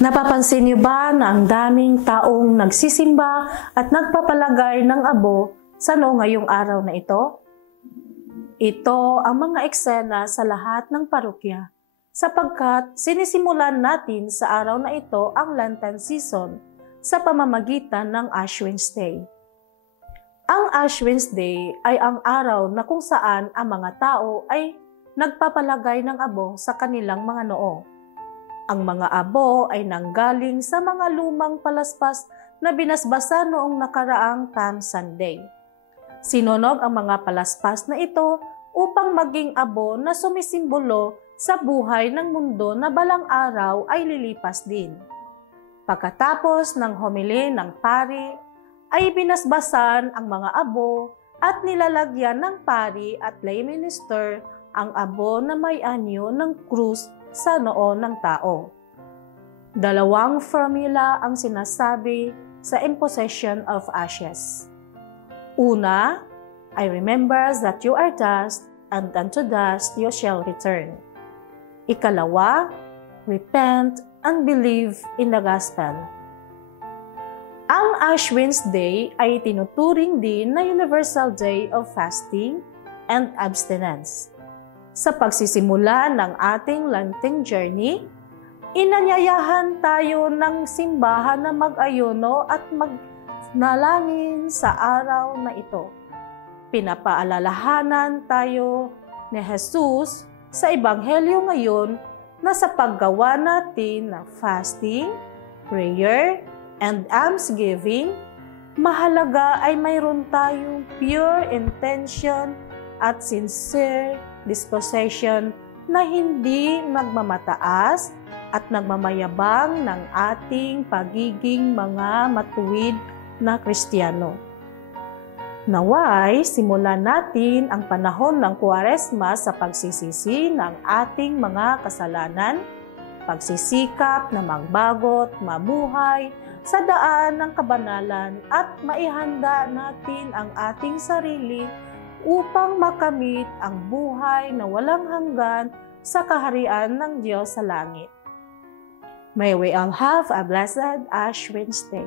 Napapansin niyo ba na ang daming taong nagsisimba at nagpapalagay ng abo sa ngayong araw na ito? Ito ang mga eksena sa lahat ng parokya, sapagkat sinisimulan natin sa araw na ito ang Lenten season sa pamamagitan ng Ash Wednesday. Ang Ash Wednesday ay ang araw na kung saan ang mga tao ay nagpapalagay ng abo sa kanilang mga noo. Ang mga abo ay nanggaling sa mga lumang palaspas na binasbasa noong nakaraang Palm Sunday. Sinunog ang mga palaspas na ito upang maging abo na sumisimbolo sa buhay ng mundo na balang araw ay lilipas din. Pagkatapos ng homily ng pari, ay binasbasan ang mga abo at nilalagyan ng pari at lay minister ang abo na may anyo ng krus sa noo ng tao. Dalawang formula ang sinasabi sa imposition of ashes. Una, I remember that you are dust, and unto dust you shall return. Ikalawa, repent and believe in the gospel. Ang Ash Wednesday ay tinuturing din na Universal Day of Fasting and Abstinence. Sa pagsisimula ng ating Lenten journey, inanyayahan tayo ng simbahan na mag-ayuno at magnalangin sa araw na ito. Pinapaalalahanan tayo ni Jesus sa Ebanghelyo ngayon na sa paggawa natin ng fasting, prayer, and almsgiving, mahalaga ay mayroon tayong pure intention at sincere disposition na hindi magmamataas at nagmamayabang ng ating pagiging mga matuwid na Kristiyano. Naway, simulan natin ang panahon ng Kwaresma sa pagsisisi ng ating mga kasalanan, pagsisikap na magbagot, mabuhay sa daan ng kabanalan at maihanda natin ang ating sarili upang makamit ang buhay na walang hanggan sa kaharian ng Diyos sa langit. May we all have a blessed Ash Wednesday.